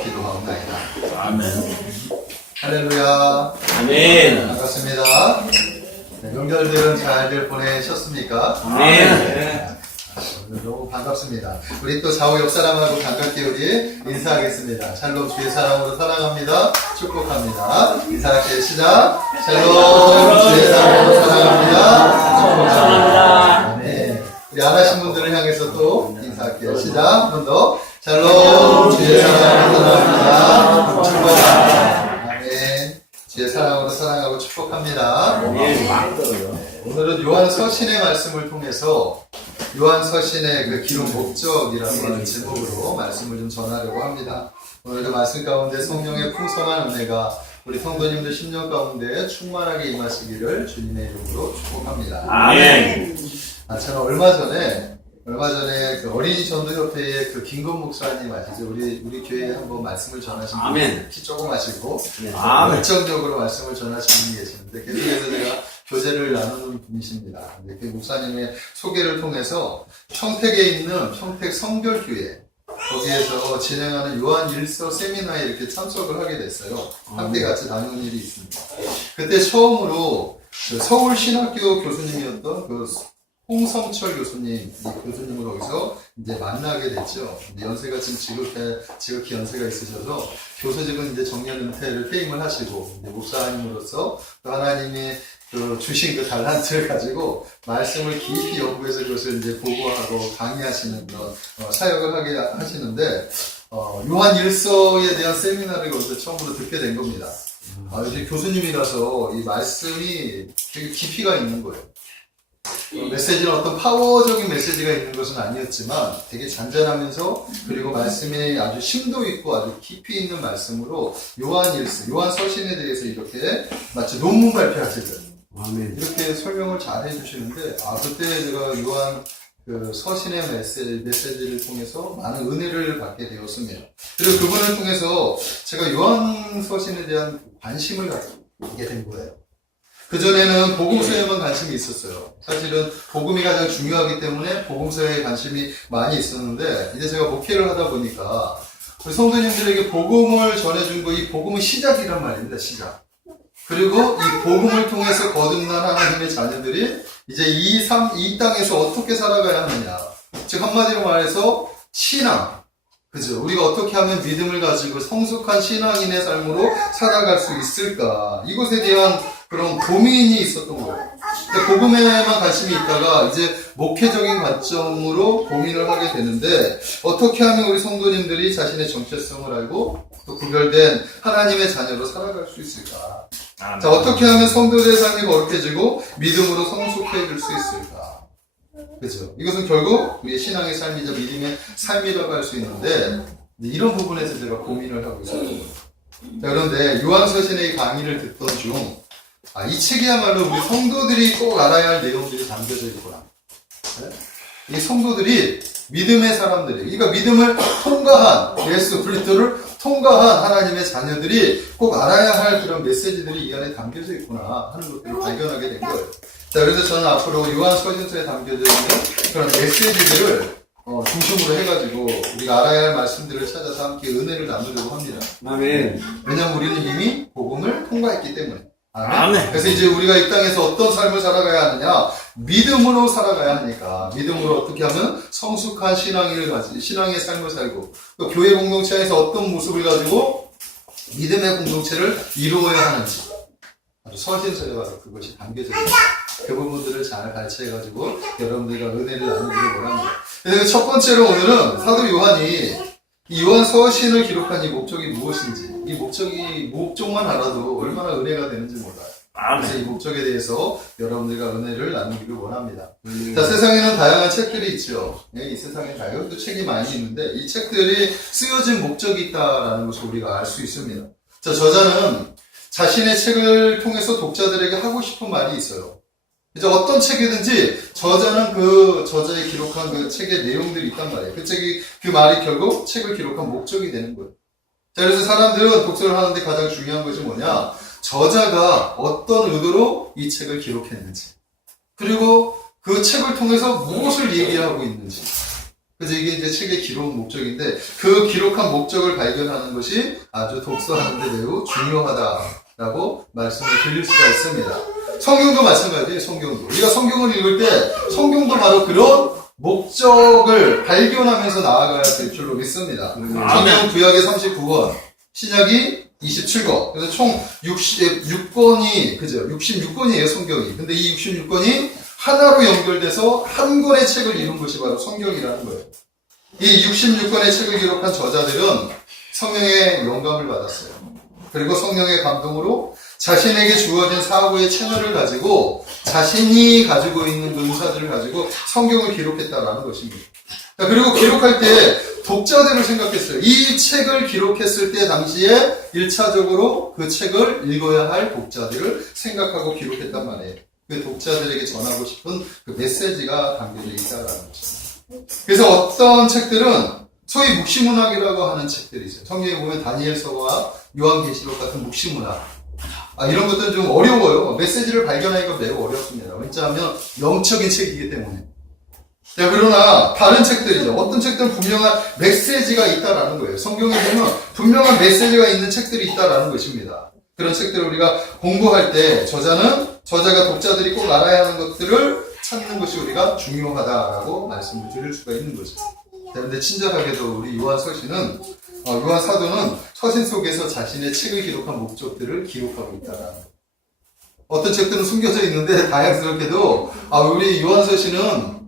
이름으로 기도하옵나이다. 아멘. 할렐루야. 아멘. 반갑습니다. 네, 명절들은 잘들 보내셨습니까? 아멘. 오늘 너무 반갑습니다. 우리 또 좌우 옆 사람하고 반갑게 우리 인사하겠습니다. 샬롬 주의 사랑으로 사랑합니다. 축복합니다. 인사할게요. 시작. 샬롬 주의 사랑으로 사랑합니다. 축복합니다. 네. 우리 안 하신 분들을 향해서 또 인사할게요. 시작. 한 번 더. 샬롬 주의 사랑으로 사랑합니다. 축복합니다. 아멘. 주의 사랑으로 사랑하고 축복합니다. 오늘은 요한 서신의 말씀을 통해서 요한 서신의 그 기록 목적이라고 하는 제목으로 말씀을 좀 전하려고 합니다. 오늘도 말씀 가운데 성령의 풍성한 은혜가 우리 성도님들 심령 가운데 충만하게 임하시기를 주님의 이름으로 축복합니다. 아멘. 저는 얼마 전에 그 어린이 전도협회의 그 김건 목사님 아시죠? 우리 교회에 한번 말씀을 전하신 분, 아멘. 키 조그마시고 아멘. 열정적으로 말씀을 전하시는 분이 계시는데 계속해서 제가 교제를 나누는 분이십니다. 근데 그 목사님의 소개를 통해서 평택에 있는 평택 성결교회 거기에서 진행하는 요한 일서 세미나에 이렇게 참석을 하게 됐어요. 함께 같이 다니는 일이 있습니다. 그때 처음으로 그 서울신학교 교수님이었던 그 홍성철 교수님, 이 교수님을 거기서 이제 만나게 됐죠. 연세가 지금 지극히 연세가 있으셔서 교수직은 이제 정년 은퇴를 퇴임을 하시고 이제 목사님으로서 또 하나님이 주신 그 달란트를 가지고 말씀을 깊이 연구해서 그것을 이제 보고하고 강의하시는 그런 사역을 하게 하시는데 요한 일서에 대한 세미나를 거기서 처음으로 듣게 된 겁니다. 이제 교수님이라서 이 말씀이 되게 깊이가 있는 거예요. 메시지는 어떤 파워적인 메시지가 있는 것은 아니었지만 되게 잔잔하면서 그리고 말씀이 아주 심도 있고 아주 깊이 있는 말씀으로 요한 일서, 요한 서신에 대해서 이렇게 마치 논문 발표하시듯 이렇게 설명을 잘 해주시는데 그때 제가 요한 그 서신의 메시지를 통해서 많은 은혜를 받게 되었습니다. 그리고 그분을 통해서 제가 요한 서신에 대한 관심을 갖게 된 거예요. 그전에는 복음서에만 관심이 있었어요. 사실은 복음이 가장 중요하기 때문에 복음서에 관심이 많이 있었는데 이제 제가 목회를 하다 보니까 우리 성도님들에게 복음을 전해준 거, 이 복음은 시작이란 말입니다. 시작. 그리고 이 복음을 통해서 거듭난 하나님의 자녀들이 이제 이 땅에서 어떻게 살아가야 하느냐. 즉 한마디로 말해서 신앙. 그죠? 우리가 어떻게 하면 믿음을 가지고 성숙한 신앙인의 삶으로 살아갈 수 있을까. 이것에 대한 그런 고민이 있었던 거예요. 근데 복음에만 관심이 있다가 이제 목회적인 관점으로 고민을 하게 되는데 어떻게 하면 우리 성도님들이 자신의 정체성을 알고 또 구별된 하나님의 자녀로 살아갈 수 있을까? 자, 어떻게 하면 성도들의 삶이 거룩해지고 믿음으로 성숙해질 수 있을까? 그죠? 이것은 결국 우리의 신앙의 삶이자 믿음의 삶이라고 할 수 있는데 이런 부분에서 제가 고민을 하고 있었던 거예요. 자, 그런데 요한서신의 강의를 듣던 중 이 책이야말로 우리 성도들이 꼭 알아야 할 내용들이 담겨져 있구나. 네? 이 성도들이 믿음의 사람들이, 그러니까 믿음을 통과한, 예수 그리스도를 통과한 하나님의 자녀들이 꼭 알아야 할 그런 메시지들이 이 안에 담겨져 있구나 하는 것들을 발견하게 된 거예요. 자, 그래서 저는 앞으로 요한서신서에 담겨져 있는 그런 메시지들을 중심으로 해가지고 우리가 알아야 할 말씀들을 찾아서 함께 은혜를 나누려고 합니다. 아멘. 왜냐하면 우리는 이미 복음을 통과했기 때문에. 아멘. 그래서 이제 우리가 이 땅에서 어떤 삶을 살아가야 하느냐? 믿음으로 살아가야 하니까. 믿음으로 어떻게 하면 성숙한 신앙의 삶을 살고, 또 교회 공동체에서 어떤 모습을 가지고 믿음의 공동체를 이루어야 하는지. 아주 서신서에 가서 그것이 담겨져 있습니다. 그 부분들을 잘 발췌해가지고 여러분들과 은혜를 나누기를 원합니다. 그래서 첫 번째로 오늘은 사도 요한이 이 요한 서신을 기록한 이 목적이 무엇인지, 이 목적만 알아도 얼마나 은혜가 되는지 몰라요. 그래서 이 목적에 대해서 여러분들과 은혜를 나누기를 원합니다. 자, 세상에는 다양한 책들이 있죠. 이 세상에 다양한 책이 많이 있는데 이 책들이 쓰여진 목적이 있다라는 것을 우리가 알 수 있습니다. 자, 저자는 자신의 책을 통해서 독자들에게 하고 싶은 말이 있어요. 이제 어떤 책이든지 저자는 그 저자의 기록한 그 책의 내용들이 있단 말이에요. 그 말이 결국 책을 기록한 목적이 되는 거예요. 자, 그래서 사람들은 독서를 하는데 가장 중요한 것이 뭐냐? 저자가 어떤 의도로 이 책을 기록했는지, 그리고 그 책을 통해서 무엇을 얘기하고 있는지, 그래서 이게 이제 책의 기록 목적인데 그 기록한 목적을 발견하는 것이 아주 독서하는데 매우 중요하다라고 말씀을 드릴 수가 있습니다. 성경도 마찬가지예요. 성경도. 우리가 성경을 읽을 때 성경도 바로 그런 목적을 발견하면서 나아가야 될 줄로 믿습니다. 성경 구약이 39권, 신약이 27권. 그래서 총 66권이, 그죠? 66권이에요, 성경이. 근데 이 66권이 하나로 연결돼서 한 권의 책을 이룬 것이 바로 성경이라는 거예요. 이 66권의 책을 기록한 저자들은 성령의 영감을 받았어요. 그리고 성령의 감동으로 자신에게 주어진 사고의 채널을 가지고 자신이 가지고 있는 그 은사들을 가지고 성경을 기록했다라는 것입니다. 그리고 기록할 때 독자들을 생각했어요. 이 책을 기록했을 때 당시에 1차적으로 그 책을 읽어야 할 독자들을 생각하고 기록했단 말이에요. 그 독자들에게 전하고 싶은 그 메시지가 담겨져 있다라는 것입니다. 그래서 어떤 책들은 소위 묵시문학이라고 하는 책들이 있어요. 성경에 보면 다니엘서와 요한계시록 같은 묵시문학. 이런 것들은 좀 어려워요. 메시지를 발견하기가 매우 어렵습니다. 왜냐하면 영적인 책이기 때문에. 자, 그러나 다른 책들이죠. 어떤 책들은 분명한 메시지가 있다라는 거예요. 성경에 보면 분명한 메시지가 있는 책들이 있다라는 것입니다. 그런 책들을 우리가 공부할 때 저자가 독자들이 꼭 알아야 하는 것들을 찾는 것이 우리가 중요하다라고 말씀을 드릴 수가 있는 거죠. 그런데 친절하게도 우리 요한 사도는 서신 속에서 자신의 책을 기록한 목적들을 기록하고 있다라는 거예요. 어떤 책들은 숨겨져 있는데 다양스럽게도 우리 요한 서신은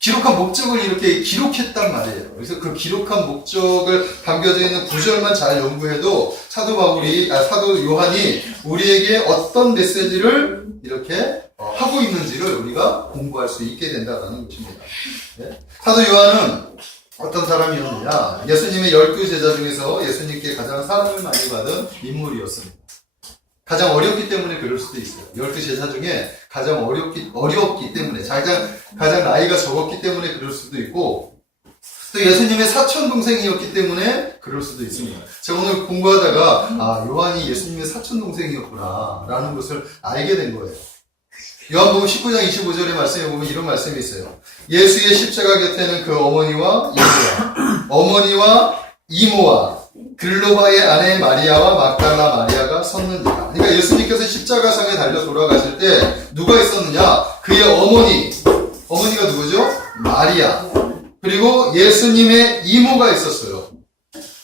기록한 목적을 이렇게 기록했단 말이에요. 그래서 그 기록한 목적을 담겨져 있는 구절만 잘 연구해도 사도 요한이 우리에게 어떤 메시지를 이렇게 하고 있는지를 우리가 공부할 수 있게 된다는 것입니다. 네? 사도 요한은 어떤 사람이었느냐? 예수님의 12제자 중에서 예수님께 가장 사랑을 많이 받은 인물이었습니다. 가장 어렵기 때문에 그럴 수도 있어요. 12제자 중에 가장 어렵기 때문에, 가장 나이가 적었기 때문에 그럴 수도 있고, 또 예수님의 사촌 동생이었기 때문에 그럴 수도 있습니다. 제가 오늘 공부하다가, 요한이 예수님의 사촌 동생이었구나, 라는 것을 알게 된 거예요. 요한복음 19장 25절의 말씀에 보면 이런 말씀이 있어요. 예수의 십자가 곁에는 그 어머니와 이모와 글로바의 아내 마리아와 막달라 마리아가 섰는지라. 그러니까 예수님께서 십자가상에 달려 돌아가실 때 누가 있었느냐? 그의 어머니가 누구죠? 마리아. 그리고 예수님의 이모가 있었어요.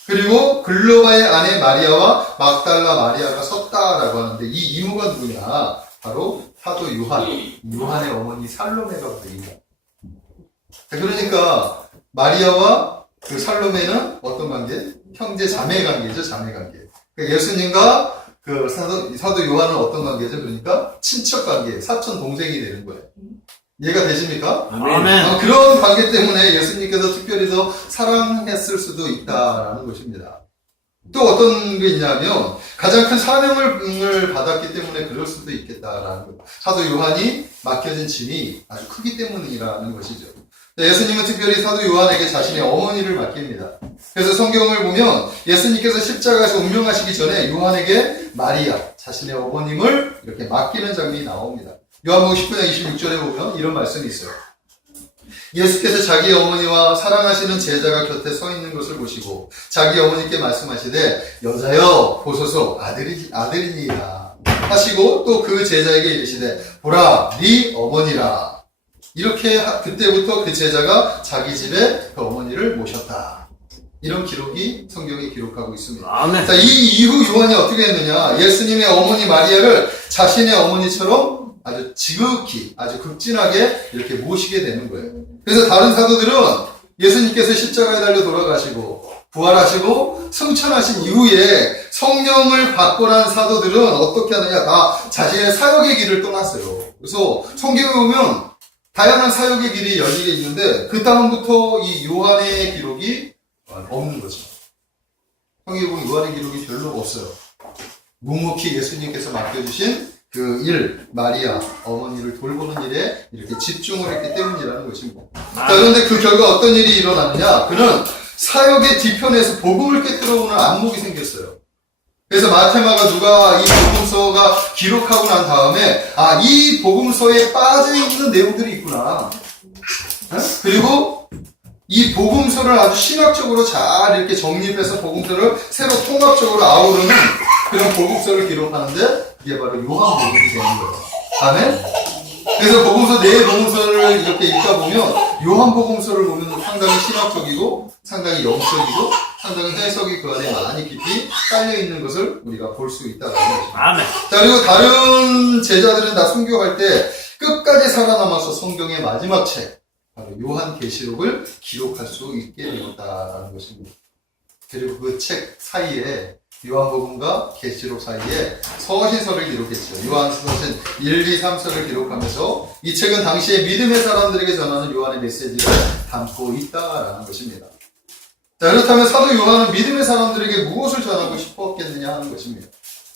그리고 글로바의 아내 마리아와 막달라 마리아가 섰다라고 하는데 이 이모가 누구냐? 바로 사도 요한의 어머니 살로메가 되입니다. 그러니까 마리아와 그 살로메는 어떤 관계? 형제 자매 관계죠, 자매 관계. 그러니까 예수님과 그 사도 요한은 어떤 관계죠? 그러니까 친척 관계, 사촌 동생이 되는 거예요. 이해가 되십니까? 아멘. 그런 관계 때문에 예수님께서 특별히 더 사랑했을 수도 있다라는 것입니다. 또 어떤 게 있냐면 가장 큰 사명을 받았기 때문에 그럴 수도 있겠다라는 것. 사도 요한이 맡겨진 짐이 아주 크기 때문이라는 것이죠. 예수님은 특별히 사도 요한에게 자신의 어머니를 맡깁니다. 그래서 성경을 보면 예수님께서 십자가에서 운명하시기 전에 요한에게 마리아, 자신의 어머님을 이렇게 맡기는 장면이 나옵니다. 요한복음 19장 26절에 보면 이런 말씀이 있어요. 예수께서 자기 어머니와 사랑하시는 제자가 곁에 서 있는 것을 보시고 자기 어머니께 말씀하시되 여자여 보소서 아들이니이다 하시고 또 그 제자에게 이르시되 보라 네 어머니라. 이렇게 그때부터 그 제자가 자기 집에 그 어머니를 모셨다. 이런 기록이 성경에 기록하고 있습니다. 아멘. 자, 이 이후 요한이 어떻게 했느냐? 예수님의 어머니 마리아를 자신의 어머니처럼 아주 지극히, 아주 극진하게 이렇게 모시게 되는 거예요. 그래서 다른 사도들은 예수님께서 십자가에 달려 돌아가시고 부활하시고 승천하신 이후에 성령을 받고 난 사도들은 어떻게 하느냐? 다 자신의 사역의 길을 떠났어요. 그래서 성경에 보면 다양한 사역의 길이 열리게 있는데 그 다음부터 이 요한의 기록이 없는 거죠. 성경에 보면 요한의 기록이 별로 없어요. 묵묵히 예수님께서 맡겨주신 그 일, 마리아, 어머니를 돌보는 일에 이렇게 집중을 했기 때문이라는 것입니다. 자, 그런데 그 결과 어떤 일이 일어나느냐? 그는 사역의 뒤편에서 복음을 깨뜨려오는 안목이 생겼어요. 그래서 마테마가 누가 이 복음서가 기록하고 난 다음에 이 복음서에 빠져있는 내용들이 있구나. 그리고 이 복음서를 아주 신학적으로 잘 이렇게 정립해서 복음서를 새로 통합적으로 아우르는 그런 복음서를 기록하는데 이게 바로 요한복음이 되는 거예요. 아멘? 그래서 복음서, 네 복음서를 이렇게 읽다 보면 요한복음서를 보면 상당히 신학적이고 상당히 영적이고 상당히 해석이 그 안에 많이 깊이 깔려있는 것을 우리가 볼 수 있다는 거죠. 아멘. 자, 그리고 다른 제자들은 다 순교할 때 끝까지 살아남아서 성경의 마지막 책, 바로 요한계시록을 기록할 수 있게 되었다라는 것입니다. 그리고 그 책 사이에 요한복음과 계시록 사이에 서신서를 기록했죠. 요한서신 1, 2, 3서를 기록하면서 이 책은 당시에 믿음의 사람들에게 전하는 요한의 메시지를 담고 있다라는 것입니다. 자, 그렇다면 사도 요한은 믿음의 사람들에게 무엇을 전하고 싶었겠느냐 하는 것입니다.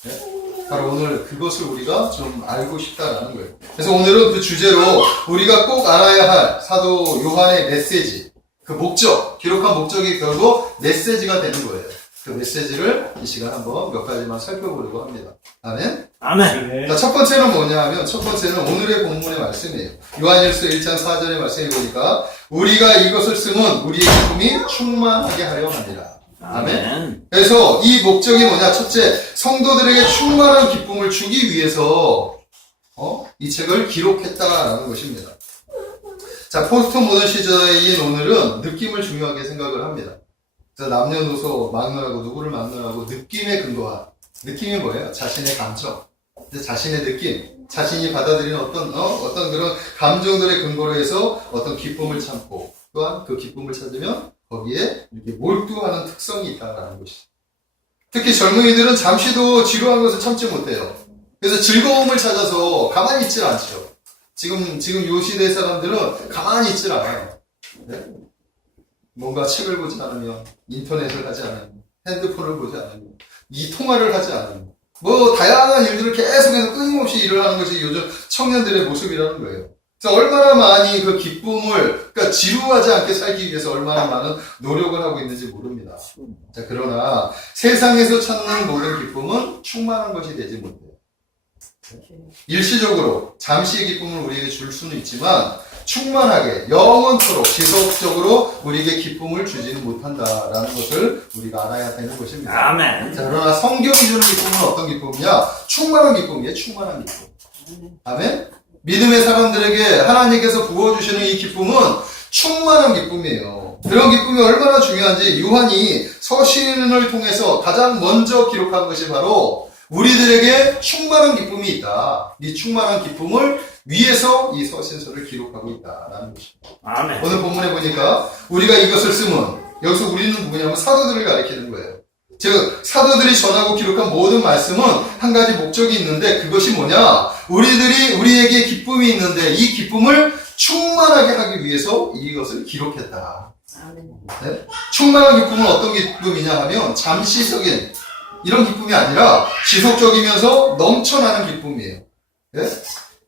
네? 바로 오늘 그것을 우리가 좀 알고 싶다라는 거예요. 그래서 오늘은 그 주제로 우리가 꼭 알아야 할 사도 요한의 메시지, 그 목적, 기록한 목적이 결국 메시지가 되는 거예요. 그 메시지를 이 시간 한번 몇 가지만 살펴보려고 합니다. 아멘? 아멘. 자, 첫 번째는 뭐냐 하면, 첫 번째는 오늘의 본문의 말씀이에요. 요한일서 1장 4절의 말씀에 보니까, 우리가 이것을 쓰면 우리의 기쁨이 충만하게 하려 합니다. 아멘? 그래서 이 목적이 뭐냐? 첫째, 성도들에게 충만한 기쁨을 주기 위해서, 이 책을 기록했다라는 것입니다. 자, 포스트 모던 시대인 오늘은 느낌을 중요하게 생각을 합니다. 그래서 남녀노소 막론하고 누구를 막론하고 느낌에 근거한, 느낌이 뭐예요? 자신의 감정, 자신의 느낌, 자신이 받아들이는 어떤 그런 감정들의 근거로 해서 어떤 기쁨을 참고 또한 그 기쁨을 찾으면 거기에 이렇게 몰두하는 특성이 있다는 것이죠. 특히 젊은이들은 잠시도 지루한 것을 참지 못해요. 그래서 즐거움을 찾아서 가만히 있질 않죠. 지금 요 시대 사람들은 가만히 있질 않아요. 네? 뭔가 책을 보지 않으면, 인터넷을 하지 않으면, 핸드폰을 보지 않으면, 이 통화를 하지 않으면, 뭐 다양한 일들을 계속해서 끊임없이 일을 하는 것이 요즘 청년들의 모습이라는 거예요. 그래서 얼마나 많이 그 기쁨을, 그러니까 지루하지 않게 살기 위해서 얼마나 많은 노력을 하고 있는지 모릅니다. 자, 그러나 세상에서 찾는 모든 기쁨은 충만한 것이 되지 못해요. 일시적으로 잠시의 기쁨을 우리에게 줄 수는 있지만 충만하게 영원토록 지속적으로 우리에게 기쁨을 주지는 못한다라는 것을 우리가 알아야 되는 것입니다. 아멘. 자, 그러나 성경이 주는 기쁨은 어떤 기쁨이냐? 충만한 기쁨이에요. 충만한 기쁨. 아멘? 믿음의 사람들에게 하나님께서 부어주시는 이 기쁨은 충만한 기쁨이에요. 그런 기쁨이 얼마나 중요한지 요한이 서신을 통해서 가장 먼저 기록한 것이 바로 우리들에게 충만한 기쁨이 있다. 이 충만한 기쁨을 위해서 이 서신서를 기록하고 있다라는 것입니다. 아멘. 오늘 본문에 보니까 우리가 이것을 쓰면 여기서 우리는 누구냐면 사도들을 가리키는 거예요. 즉 사도들이 전하고 기록한 모든 말씀은 한 가지 목적이 있는데 그것이 뭐냐? 우리에게 기쁨이 있는데 이 기쁨을 충만하게 하기 위해서 이것을 기록했다. 네? 충만한 기쁨은 어떤 기쁨이냐 하면 잠시적인 이런 기쁨이 아니라 지속적이면서 넘쳐나는 기쁨이에요. 네?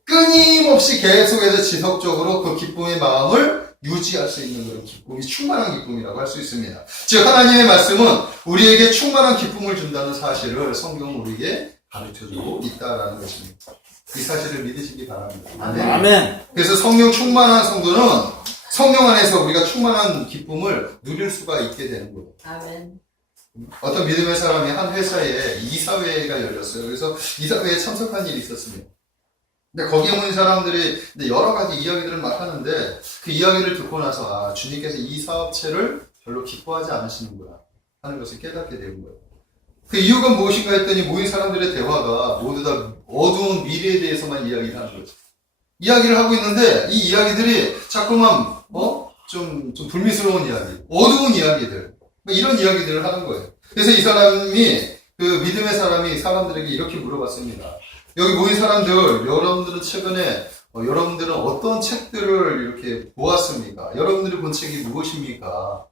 끊임없이 계속해서 지속적으로 그 기쁨의 마음을 유지할 수 있는 그런 기쁨이 충만한 기쁨이라고 할 수 있습니다. 즉 하나님의 말씀은 우리에게 충만한 기쁨을 준다는 사실을 성경은 우리에게 가르쳐주고 있다라는 것입니다. 이 사실을 믿으시기 바랍니다. 아멘. 그래서 성령 충만한 성도는 성령 안에서 우리가 충만한 기쁨을 누릴 수가 있게 되는 거예요. 아멘. 어떤 믿음의 사람이 한 회사에 이사회가 열렸어요. 그래서 이사회에 참석한 일이 있었습니다. 근데 거기에 모인 사람들이 여러 가지 이야기들을 막 하는데 그 이야기를 듣고 나서 주님께서 이 사업체를 별로 기뻐하지 않으시는구나 하는 것을 깨닫게 된 거예요. 그 이유가 무엇인가 했더니 모인 사람들의 대화가 모두 다 어두운 미래에 대해서만 이야기를 하는 거죠. 이야기를 하고 있는데 이 이야기들이 자꾸만 좀 불미스러운 이야기, 어두운 이야기들 이런 이야기들을 하는 거예요. 그래서 이 사람이 그 믿음의 사람이 사람들에게 이렇게 물어봤습니다. 여기 모인 사람들, 여러분들은 최근에 여러분들은 어떤 책들을 이렇게 보았습니까? 여러분들이 본 책이 무엇입니까?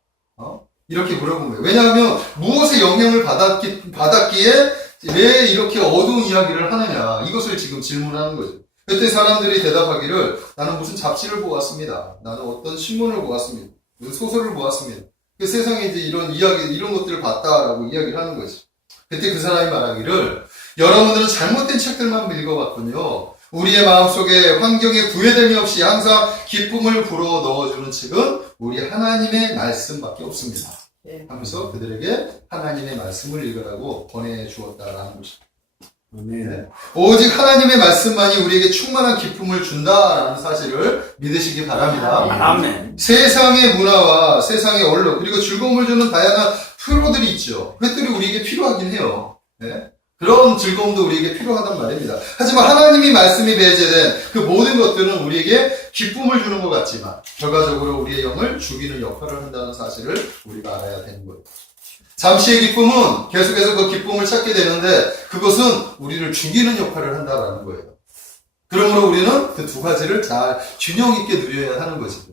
이렇게 물어본 거예요. 왜냐하면 무엇에 영향을 받았기에 왜 이렇게 어두운 이야기를 하느냐 이것을 지금 질문하는 거죠. 그때 사람들이 대답하기를 나는 무슨 잡지를 보았습니다. 나는 어떤 신문을 보았습니다. 무슨 소설을 보았습니다. 그 세상에 이제 이런 것들을 봤다라고 이야기를 하는 거죠. 그때 그 사람이 말하기를 여러분들은 잘못된 책들만 읽어봤군요. 우리의 마음속에 환경에 구애됨이 없이 항상 기쁨을 불어 넣어주는 책은 우리 하나님의 말씀밖에 없습니다. 네. 하면서 그들에게 하나님의 말씀을 읽으라고 보내주었다라는 것입니다. 아멘. 오직 하나님의 말씀만이 우리에게 충만한 기쁨을 준다라는 사실을 믿으시기 바랍니다. 아멘. 세상의 문화와 세상의 언론 그리고 즐거움을 주는 다양한 프로들이 있죠. 그것들이 우리에게 필요하긴 해요. 네? 그런 즐거움도 우리에게 필요하단 말입니다. 하지만 하나님이 말씀이 배제된 그 모든 것들은 우리에게 기쁨을 주는 것 같지만 결과적으로 우리의 영을 죽이는 역할을 한다는 사실을 우리가 알아야 되는 거예요. 잠시의 기쁨은 계속해서 그 기쁨을 찾게 되는데 그것은 우리를 죽이는 역할을 한다라는 거예요. 그러므로 우리는 그 두 가지를 잘 균형 있게 누려야 하는 것이죠.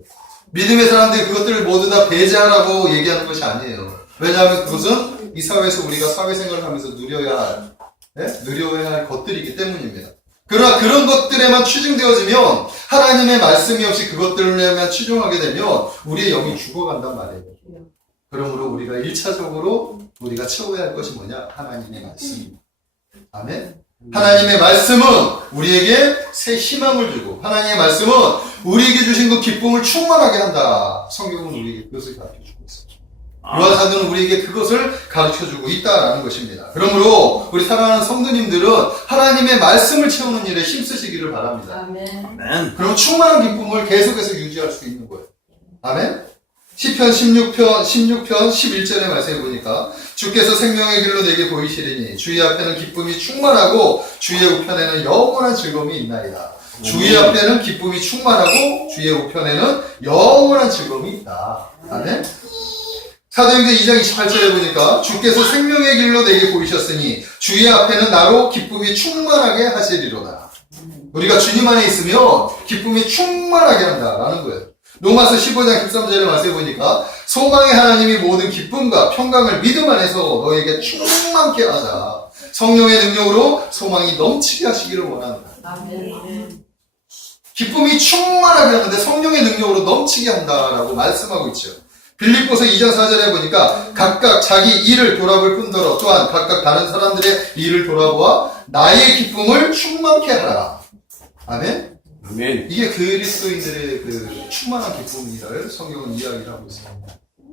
믿음의 사람들이 그것들을 모두 다 배제하라고 얘기하는 것이 아니에요. 왜냐하면 그것은 이 사회에서 우리가 사회생활을 하면서 누려야 할 것들이기 때문입니다. 그러나 그런 것들에만 치중되어지면 하나님의 말씀이 없이 그것들에만 치중하게 되면 우리의 영이 죽어간단 말이에요. 그러므로 우리가 1차적으로 우리가 채워야 할 것이 뭐냐? 하나님의 말씀입니다. 아멘. 하나님의 말씀은 우리에게 새 희망을 주고 하나님의 말씀은 우리에게 주신 그 기쁨을 충만하게 한다. 성경은 우리에게 그것을 가르쳐주고 있어요. 요한사도는 우리에게 그것을 가르쳐주고 있다라는 것입니다. 그러므로 우리 사랑하는 성도님들은 하나님의 말씀을 채우는 일에 힘쓰시기를 바랍니다. 아멘. 아멘. 그럼 충만한 기쁨을 계속해서 유지할 수 있는 거예요. 아멘. 시편 16편 11절의 말씀해 보니까 주께서 생명의 길로 내게 보이시리니 주의 앞에는 기쁨이 충만하고 주의 우편에는 영원한 즐거움이 있나이다. 주의 앞에는 기쁨이 충만하고 주의 우편에는 영원한 즐거움이 있다. 아멘. 사도행전 2장 28절에 보니까 주께서 생명의 길로 내게 보이셨으니 주의 앞에는 나로 기쁨이 충만하게 하시리로다. 우리가 주님 안에 있으면 기쁨이 충만하게 한다라는 거예요. 로마서 15장 13절에 말씀해 보니까 소망의 하나님이 모든 기쁨과 평강을 믿음 안에서 너에게 충만케 하자. 성령의 능력으로 소망이 넘치게 하시기를 원한다. 아멘. 기쁨이 충만하게 하는데 성령의 능력으로 넘치게 한다라고 말씀하고 있죠. 빌립보서 2장 4절에 보니까 각각 자기 일을 돌아볼 뿐더러 또한 각각 다른 사람들의 일을 돌아보아 나의 기쁨을 충만케 하라. 아멘. 아멘. 이게 그리스도인들의 그 충만한 기쁨이라를 성경은 이야기를 하고 있습니다.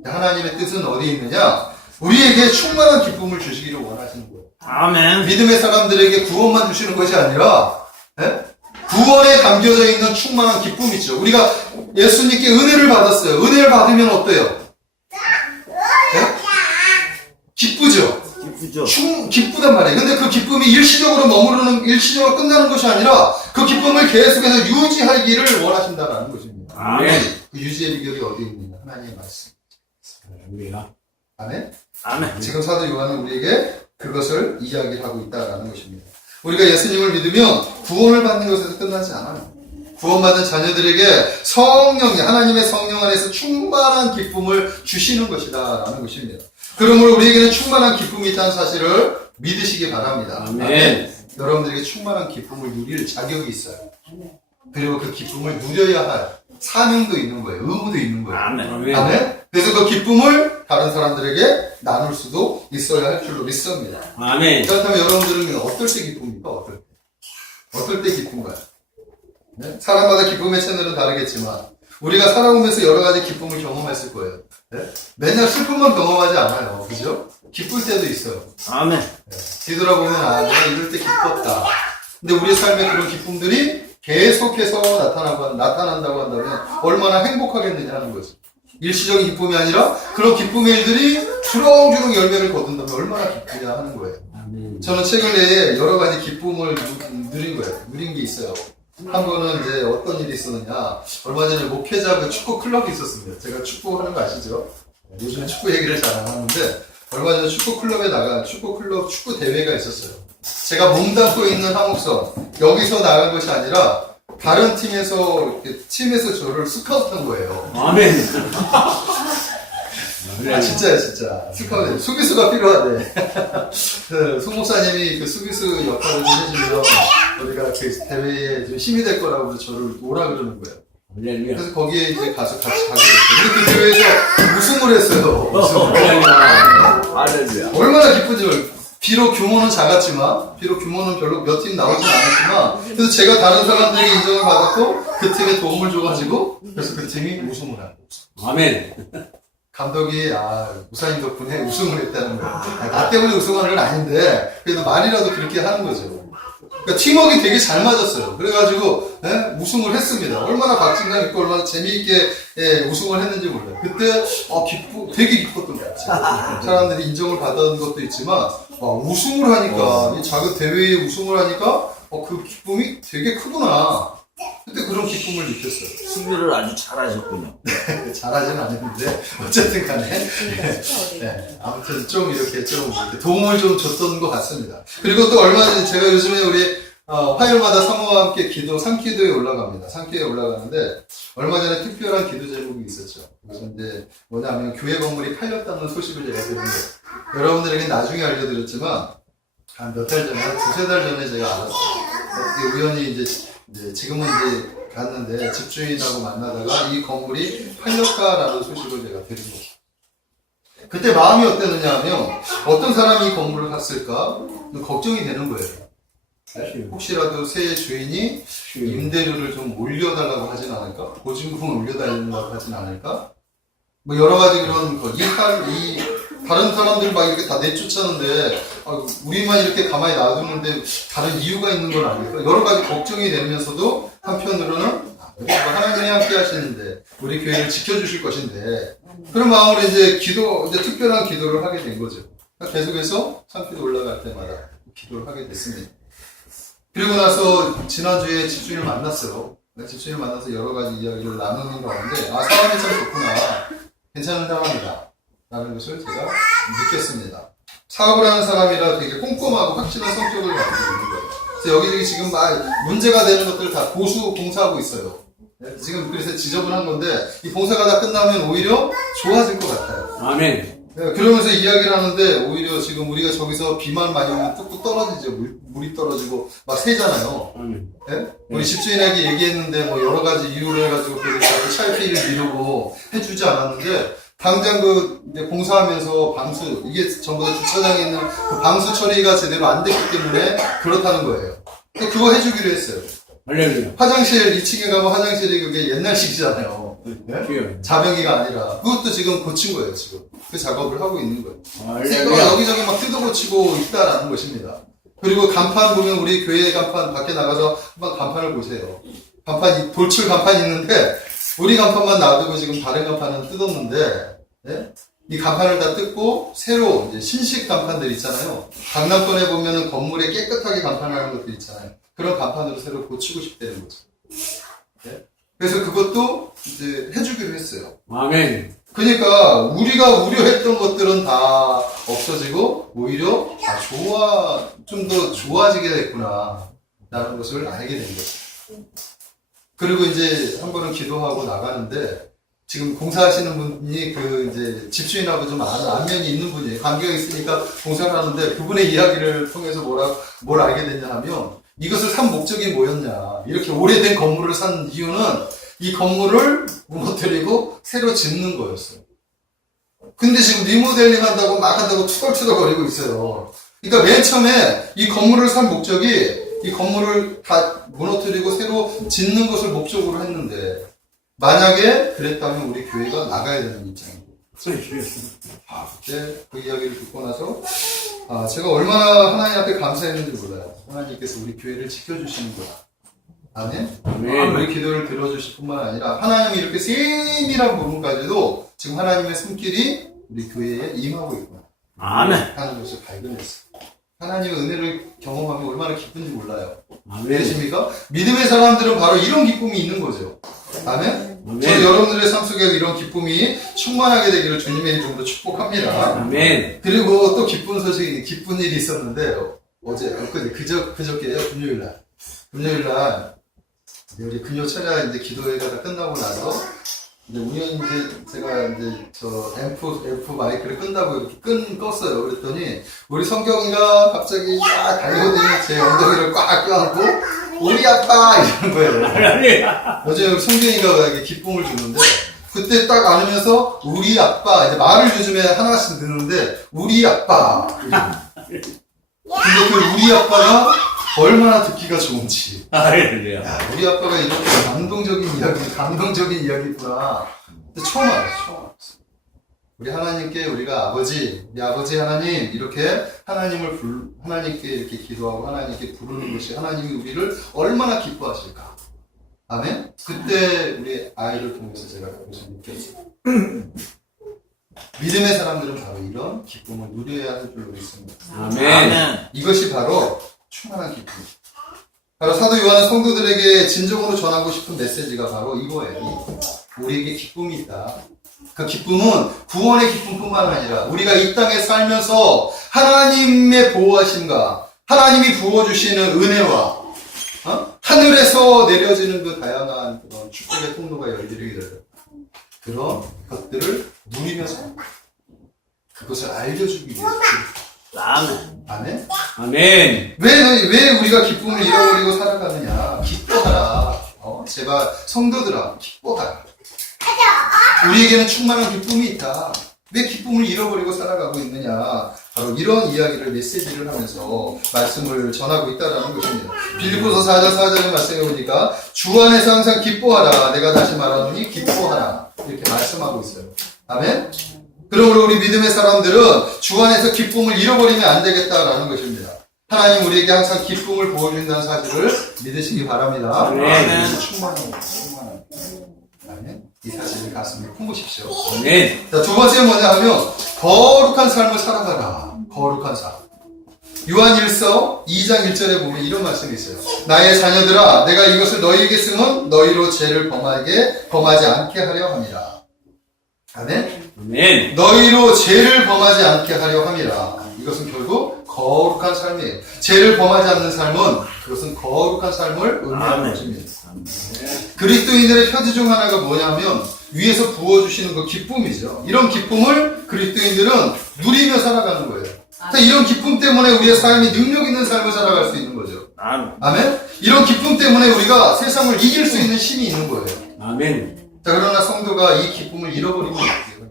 하나님의 뜻은 어디에 있느냐? 우리에게 충만한 기쁨을 주시기를 원하시는 거예요. 아멘. 믿음의 사람들에게 구원만 주시는 것이 아니라 구원에 담겨져 있는 충만한 기쁨이죠. 우리가 예수님께 은혜를 받았어요. 은혜를 받으면 어때요? 기쁘죠? 기쁘죠? 기쁘단 말이에요. 근데 그 기쁨이 일시적으로 끝나는 것이 아니라 그 기쁨을 계속해서 유지하기를 원하신다는 것입니다. 아멘. 그 유지의 비결이 어디에 있느냐? 하나님의 말씀. 우리가. 아멘? 아멘. 지금 사도 요한은 우리에게 그것을 이야기를 하고 있다는 것입니다. 우리가 예수님을 믿으면 구원을 받는 것에서 끝나지 않아요. 구원받은 자녀들에게 하나님의 성령 안에서 충만한 기쁨을 주시는 것이다라는 것입니다. 그러므로 우리에게는 충만한 기쁨이 있다는 사실을 믿으시기 바랍니다. 아멘. 여러분들에게 충만한 기쁨을 누릴 자격이 있어요. 그리고 그 기쁨을 누려야 할 사명도 있는 거예요. 의무도 있는 거예요. 아멘. 아멘. 그래서 그 기쁨을 다른 사람들에게 나눌 수도 있어야 할 줄로 믿습니다. 아멘. 그렇다면 여러분들은 어떨 때 기쁩니까? 어떨 때 기쁜가요? 네? 사람마다 기쁨의 채널은 다르겠지만 우리가 살아오면서 여러 가지 기쁨을 경험했을 거예요. 네? 맨날 슬픔만 경험하지 않아요. 그죠? 기쁠 때도 있어요. 아멘. 네. 뒤돌아보면 내가 이럴 때 기뻤다. 근데 우리 삶에 그런 기쁨들이 계속해서 나타난다고 한다면 얼마나 행복하겠느냐 하는 거죠. 일시적인 기쁨이 아니라 그런 기쁨의 일들이 주렁주렁 열매를 거둔다면 얼마나 기쁘냐 하는 거예요. 아멘. 저는 최근에 여러 가지 기쁨을 누린 게 있어요. 한 번은 이제 어떤 일이 있었느냐. 얼마 전에 목회자 그 축구 클럽이 있었습니다. 제가 축구하는 거 아시죠? 요즘 축구 얘기를 잘 안 하는데 얼마 전에 축구 축구 대회가 있었어요. 제가 몸담고 있는 한국선 여기서 나간 것이 아니라 다른 팀에서 저를 스카우트한 거예요. 아멘. 아, 진짜요, 진짜. 스카우트. 수비수가 필요하대. 그, 송 목사님이 그 수비수 역할을 좀 해주면, 우리가 그 대회에 좀 힘이 될 거라고 저를 오라 그러는 거예요. 할렐루야. 그래서 거기에 이제 가서 같이 가게 됐어요. 근데 그 대회에서 우승을 했어요. 우승을. 할렐루야. 얼마나 기쁜지 비록 규모는 작았지만, 비록 규모는 별로 몇 팀 나오진 않았지만, 그래서 제가 다른 사람들에게 인정을 받았고, 그 팀에 도움을 줘가지고, 그래서 그 팀이 우승을 한 거죠. 아멘. 감독이, 우사님 덕분에 우승을 했다는 거예요. 나 때문에 우승하는 건 아닌데, 그래도 말이라도 그렇게 하는 거죠. 그러니까 팀워크가 되게 잘 맞았어요. 그래가지고, 우승을 했습니다. 얼마나 박진감 있고, 얼마나 재미있게, 우승을 했는지 몰라요. 그때, 되게 기뻤던 것 같아요. 사람들이 인정을 받은 것도 있지만, 우승을 하니까, 이 작은 대회에 우승을 하니까, 그 기쁨이 되게 크구나. 그때 그런 기쁨을 느꼈어요. 승리를 아주 잘하셨군요. 잘하진 않았는데, 어쨌든 간에. 아무튼 좀 이렇게 좀 도움을 좀 줬던 것 같습니다. 그리고 또 얼마 전에 제가 요즘에 우리, 화요일마다 사모와 함께 기도, 상기도에 올라갑니다. 상기도에 올라가는데, 얼마 전에 특별한 기도 제목이 있었죠. 그래서 이제 뭐냐면 교회 건물이 팔렸다는 소식을 제가 들은 거예요. 여러분들에게 나중에 알려드렸지만, 한 몇 달 전에, 한 두세 달 전에 제가 알았어요. 우연히 이제 지금은 이제 갔는데 집주인하고 만나다가 이 건물이 팔렸다라는 소식을 제가 들은 거죠. 그때 마음이 어땠느냐 하면 어떤 사람이 이 건물을 샀을까 걱정이 되는 거예요. 혹시라도 새 주인이 임대료를 좀 올려달라고 하진 않을까? 보증금을 올려달라고 하진 않을까? 뭐 여러 가지 그런 거. 다른 사람들 막 이렇게 다 내쫓았는데, 우리만 이렇게 가만히 놔두는데 다른 이유가 있는 건 아닐까? 여러 가지 걱정이 되면서도 한편으로는 하나님이 함께 하시는데, 우리 교회를 지켜주실 것인데, 그런 마음으로 이제 특별한 기도를 하게 된 거죠. 계속해서 상기도 올라갈 때마다 기도를 하게 됐습니다. 그리고 나서 지난주에 집주인을 만났어요. 집주인을 만나서 여러 가지 이야기를 나누는 가운데, 사람이 참 좋구나. 괜찮은 사람이다. 라는 것을 제가 느꼈습니다. 사업을 하는 사람이라 되게 꼼꼼하고 확실한 성격을 가지고 있는 거예요. 그래서 여기저기 지금 막 문제가 되는 것들을 다 보수 봉사하고 있어요. 지금 그래서 지저분한 건데, 이 봉사가 다 끝나면 오히려 좋아질 것 같아요. 아멘. 그러면서 이야기를 하는데, 오히려 지금 우리가 저기서 비만 많이 오면 뚝뚝 떨어지죠. 물이 떨어지고 막 새잖아요. 아멘. 우리 집주인에게 얘기했는데, 뭐 여러 가지 이유를 해가지고 찰피를 미루고 해주지 않았는데, 당장 이제 봉사하면서 이게 전부 다 주차장에 있는 그 방수 처리가 제대로 안 됐기 때문에 그렇다는 거예요. 그거 해주기로 했어요. 할렐루야. 화장실 2층에 가면 화장실이 그게 옛날식이잖아요. 자변기가 아니라. 그것도 지금 고친 거예요, 지금. 그 작업을 하고 있는 거예요. 새거 여기저기 막 뜯어고치고 있다라는 것입니다. 그리고 간판 보면 우리 교회 간판 밖에 나가서 한번 간판을 보세요. 돌출 간판이 있는데, 우리 간판만 놔두고 지금 다른 간판은 뜯었는데, 이 간판을 다 뜯고 새로 이제 신식 간판들 있잖아요. 강남권에 보면은 건물에 깨끗하게 간판하는 것들 있잖아요. 그런 간판으로 새로 고치고 싶다는 거죠. 그래서 그것도 이제 해주기로 했어요. 아멘. 그러니까 우리가 우려했던 것들은 다 없어지고 오히려 좀 더 좋아지게 됐구나 라는 것을 알게 된 거죠. 그리고 이제 한 번은 기도하고 나가는데, 지금 봉사하시는 분이 이제 집주인하고 좀 안면이 있는 분이에요. 관계가 있으니까 봉사를 하는데, 그분의 이야기를 통해서 뭘 알게 됐냐 하면, 이것을 산 목적이 뭐였냐. 이렇게 오래된 건물을 산 이유는 이 건물을 무너뜨리고 새로 짓는 거였어요. 근데 지금 리모델링 한다고 막 한다고 투덜투덜거리고 있어요. 그러니까 맨 처음에 이 건물을 산 목적이 이 건물을 다 무너뜨리고 새로 짓는 것을 목적으로 했는데, 만약에 그랬다면 우리 교회가 나가야 되는 입장입니다. 그때 그 이야기를 듣고 나서 제가 얼마나 하나님 앞에 감사했는지 몰라요. 하나님께서 우리 교회를 지켜주시는 거다. 아멘? 우리 기도를 들어주실 뿐만 아니라 하나님이 이렇게 세밀한 부분까지도 지금 하나님의 손길이 우리 교회에 임하고 있구나. 아멘. 하는 것을 발견했어요. 하나님의 은혜를 경험하면 얼마나 기쁜지 몰라요. 아멘. 되십니까? 믿음의 사람들은 바로 이런 기쁨이 있는 거죠. 아멘? 저는 여러분들의 삶 속에 이런 기쁨이 충만하게 되기를 주님의 이름으로 축복합니다. 아멘. 그리고 또 기쁜 일이 있었는데, 그저께요, 금요일날, 우리 금요 철야 이제 기도회가 다 끝나고 나서, 이제 우연히 제가 저 앰프 마이크를 끈다고 이렇게 껐어요. 그랬더니 우리 성경이가 갑자기 딱 달려오더니 제 엉덩이를 꽉 껴안고 우리 아빠 이러는 거예요. 요즘 성경이가 이렇게 기쁨을 주는데, 그때 딱 안으면서 우리 아빠, 이제 말을 요즘에 하나씩 듣는데 우리 아빠 그 우리 아빠가 얼마나 듣기가 좋은지. 할렐루야. 야, 우리 아빠가 이렇게 감동적인 이야기구나. 근데 처음 알았어, 처음 알았어. 우리 하나님께 우리가 아버지, 우리 아버지 하나님, 이렇게 하나님께 이렇게 기도하고 하나님께 부르는 것이 하나님이 우리를 얼마나 기뻐하실까. 아멘? 그때 우리 아이를 통해서 제가 그것을 느꼈어요. 믿음의 사람들은 바로 이런 기쁨을 누려야 할 줄로 믿습니다. 아멘. 이것이 바로 충만한 기쁨. 바로 사도 요한은 성도들에게 진정으로 전하고 싶은 메시지가 바로 이거예요. 우리에게 기쁨이 있다. 그 기쁨은 구원의 기쁨뿐만 아니라 우리가 이 땅에 살면서 하나님의 보호하심과 하나님이 부어주시는 은혜와 하늘에서 내려지는 그 다양한 그런 축복의 통로가 열리게 되는 그런 것들을 누리면서 그것을 알려주기 위해서. 아멘. 아멘? 아멘. 왜 우리가 기쁨을 잃어버리고 살아가느냐? 기뻐하라. 제발 성도들아, 기뻐하라. 우리에게는 충만한 기쁨이 있다. 왜 기쁨을 잃어버리고 살아가고 있느냐? 바로 이런 이야기를 메시지를 하면서 말씀을 전하고 있다는 것입니다. 빌립보서 4장 4절의 말씀해 보니까 주 안에서 항상 기뻐하라. 내가 다시 말하노니 기뻐하라. 이렇게 말씀하고 있어요. 아멘? 그러므로 우리 믿음의 사람들은 주 안에서 기쁨을 잃어버리면 안 되겠다라는 것입니다. 하나님 우리에게 항상 기쁨을 보여준다는 사실을 믿으시기 바랍니다. 아멘. 충만한. 아멘. 이 사실을 가슴에 품으십시오. 아멘. 자, 두 번째 뭐냐 하면 거룩한 삶을 살아가라. 거룩한 삶. 요한일서 2장 1절에 보면 이런 말씀이 있어요. 나의 자녀들아, 내가 이것을 너희에게 쓰면 너희로 죄를 범하지 않게 하려 함이라. 아멘. 아멘. 너희로 죄를 범하지 않게 하려 함이라. 이것은 결국 거룩한 삶이에요. 죄를 범하지 않는 삶은 그것은 거룩한 삶을 의미하는 것입니다. 그리스도인들의 표지 중 하나가 뭐냐면 위에서 부어주시는 그 기쁨이죠. 이런 기쁨을 그리스도인들은 누리며 살아가는 거예요. 이런 기쁨 때문에 우리의 삶이 능력 있는 삶을 살아갈 수 있는 거죠. 아멘? 이런 기쁨 때문에 우리가 세상을 이길 수 있는 힘이 있는 거예요. 아멘. 자, 그러나 성도가 이 기쁨을 잃어버리면 어떻게 해요?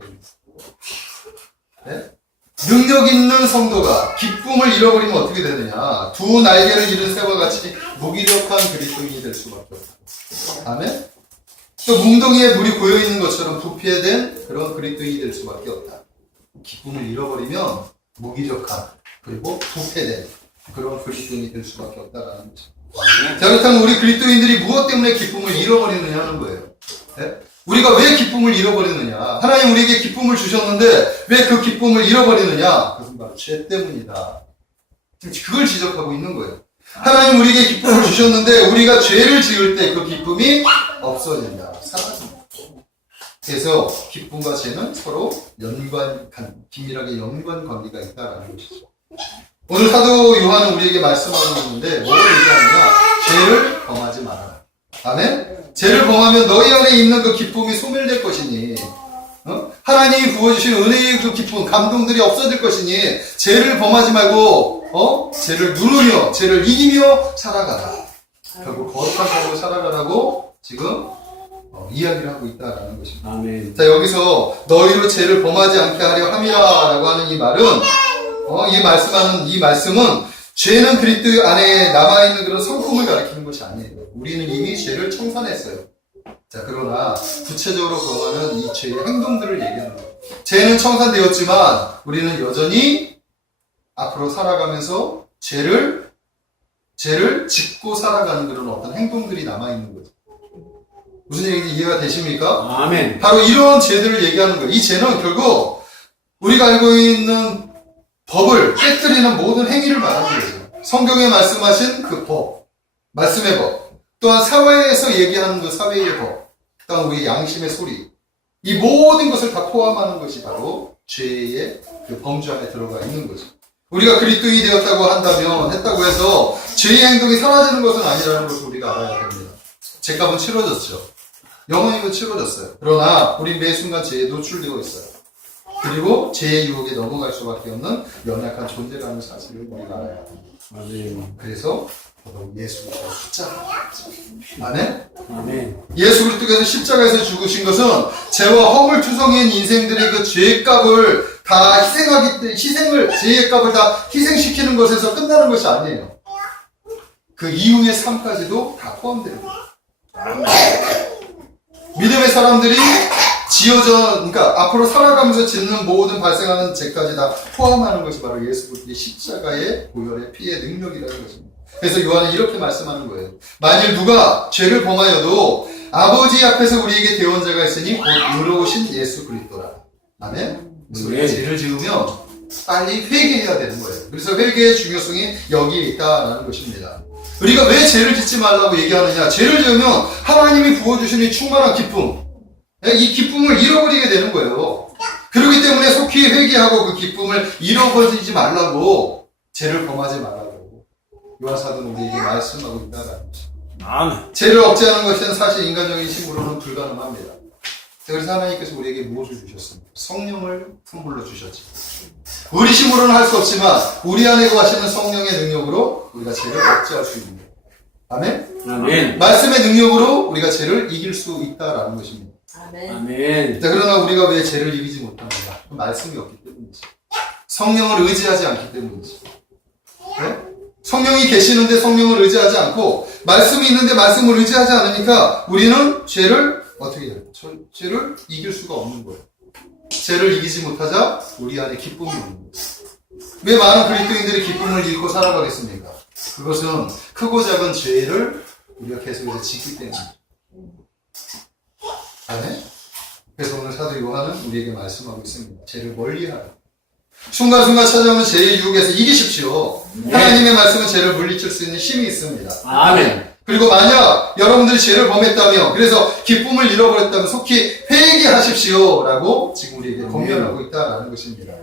네? 능력 있는 성도가 기쁨을 잃어버리면 어떻게 되느냐? 두 날개를 잃은 새와 같이 무기력한 그리스도인이 될 수밖에 없다. 아멘? 또 뭉덩이에 물이 고여있는 것처럼 부패된 그런 그리스도인이 될 수밖에 없다. 기쁨을 잃어버리면 무기력한 그리고 부패된 그런 그리스도인이 될 수밖에 없다라는 거죠. 자, 그렇다면 우리 그리스도인들이 무엇 때문에 기쁨을 잃어버리느냐 하는 거예요. 네? 우리가 왜 기쁨을 잃어버리느냐? 하나님 우리에게 기쁨을 주셨는데 왜 그 기쁨을 잃어버리느냐? 그것은 바로 죄 때문이다. 그걸 지적하고 있는 거예요. 하나님 우리에게 기쁨을 주셨는데 우리가 죄를 지을 때 그 기쁨이 없어진다. 사라진다. 그래서 기쁨과 죄는 서로 긴밀하게 연관 관계가 있다라는 것이죠. 오늘 사도 요한은 우리에게 말씀하고 있는데 뭘 얘기하느냐? 죄를 범하지 말아라. 아멘? 죄를 범하면 너희 안에 있는 그 기쁨이 소멸될 것이니 하나님이 부어주신 은혜의 그 기쁨, 감동들이 없어질 것이니 죄를 범하지 말고 죄를 누르며 죄를 이기며 살아가라. 결국 거룩한 삶으로 살아가라고 지금 이야기를 하고 있다라는 것입니다. 아멘. 자, 여기서 너희로 죄를 범하지 않게 하려 함이라라고 하는 이 말은 이 말씀은 죄는 그리스도 안에 남아있는 그런 성품을 가리키는 것이 아니에요. 우리는 이미 죄를 청산했어요. 자, 그러나 구체적으로 경험하는 이 죄의 행동들을 얘기하는 거예요. 죄는 청산되었지만 우리는 여전히 앞으로 살아가면서 죄를 짓고 살아가는 그런 어떤 행동들이 남아있는 거죠. 무슨 얘기인지 이해가 되십니까? 아멘. 바로 이런 죄들을 얘기하는 거예요. 이 죄는 결국 우리가 알고 있는 법을 깨뜨리는 모든 행위를 말하는 거죠. 성경에 말씀하신 그 법, 말씀의 법, 또한 사회에서 얘기하는 그 사회의 법, 또한 우리 양심의 소리, 이 모든 것을 다 포함하는 것이 바로 죄의 그 범주 안에 들어가 있는 거죠. 우리가 그리스도인이 되었다고 했다고 해서 죄의 행동이 사라지는 것은 아니라는 것을 우리가 알아야 됩니다. 죄값은 치러졌죠. 영원히는 치러졌어요. 그러나 우리 매 순간 죄에 노출되어 있어요. 그리고 죄의 유혹에 넘어갈 수밖에 없는 연약한 존재라는 사실을 우리가 알아야 합니다. 아멘. 그래서 예수 그리스도의 십자가. 아멘? 아멘. 예수 그리스도께서 십자가에서 죽으신 것은 죄와 허물투성이인 인생들의 그 죄값을 다 죄의 값을 다 희생시키는 것에서 끝나는 것이 아니에요. 그 이후의 삶까지도 다 포함되는 거예요. 믿음의 사람들이 그러니까 앞으로 살아가면서 짓는 모든 발생하는 죄까지 다 포함하는 것이 바로 예수 그리스도의 십자가의 보혈의 피의 능력이라는 것입니다. 그래서 요한은 이렇게 말씀하는 거예요. 만일 누가 죄를 범하여도 아버지 앞에서 우리에게 대원자가 있으니 곧 의로우신 예수 그리스도라. 아멘? 그래서 우리가 죄를 지으면 빨리 회개해야 되는 거예요. 그래서 회개의 중요성이 여기에 있다라는 것입니다. 우리가 왜 죄를 짓지 말라고 얘기하느냐? 죄를 지으면 하나님이 부어주시는 이 충만한 기쁨, 이 기쁨을 잃어버리게 되는 거예요. 그렇기 때문에 속히 회개하고 그 기쁨을 잃어버리지 말라고, 죄를 범하지 말라고 요한 사도는 우리에게 말씀하고 있다라는 것입니다. 아멘. 죄를 억제하는 것은 사실 인간적인 힘으로는 불가능합니다. 그래서 하나님께서 우리에게 무엇을 주셨습니까? 성령을 선물로 주셨지. 우리 힘으로는 할 수 없지만 우리 안에 거하시는 성령의 능력으로 우리가 죄를 억제할 수 있는 거예요. 아멘? 아멘. 말씀의 능력으로 우리가 죄를 이길 수 있다라는 것입니다. 아멘. 아멘. 자, 그러나 우리가 왜 죄를 이기지 못합니까? 말씀이 없기 때문이지. 성령을 의지하지 않기 때문이지. 네? 성령이 계시는데 성령을 의지하지 않고 말씀이 있는데 말씀을 의지하지 않으니까 우리는 죄를 어떻게 해요? 죄를 이길 수가 없는 거예요. 죄를 이기지 못하자 우리 안에 기쁨이 없는 거예요. 왜 많은 그리스도인들이 기쁨을 잃고 살아가겠습니까? 그것은 크고 작은 죄를 우리가 계속해서 짓기 때문이죠. 아멘? 그래서 오늘 사도 요한은 우리에게 말씀하고 있습니다. 죄를 멀리하라. 순간순간 찾아오는 죄의 유혹에서 이기십시오. 하나님의 말씀은 죄를 물리칠 수 있는 힘이 있습니다. 아멘. 그리고 만약 여러분들이 죄를 범했다며 그래서 기쁨을 잃어버렸다면 속히 회개하십시오 라고 지금 우리에게 권면하고 있다는 것입니다.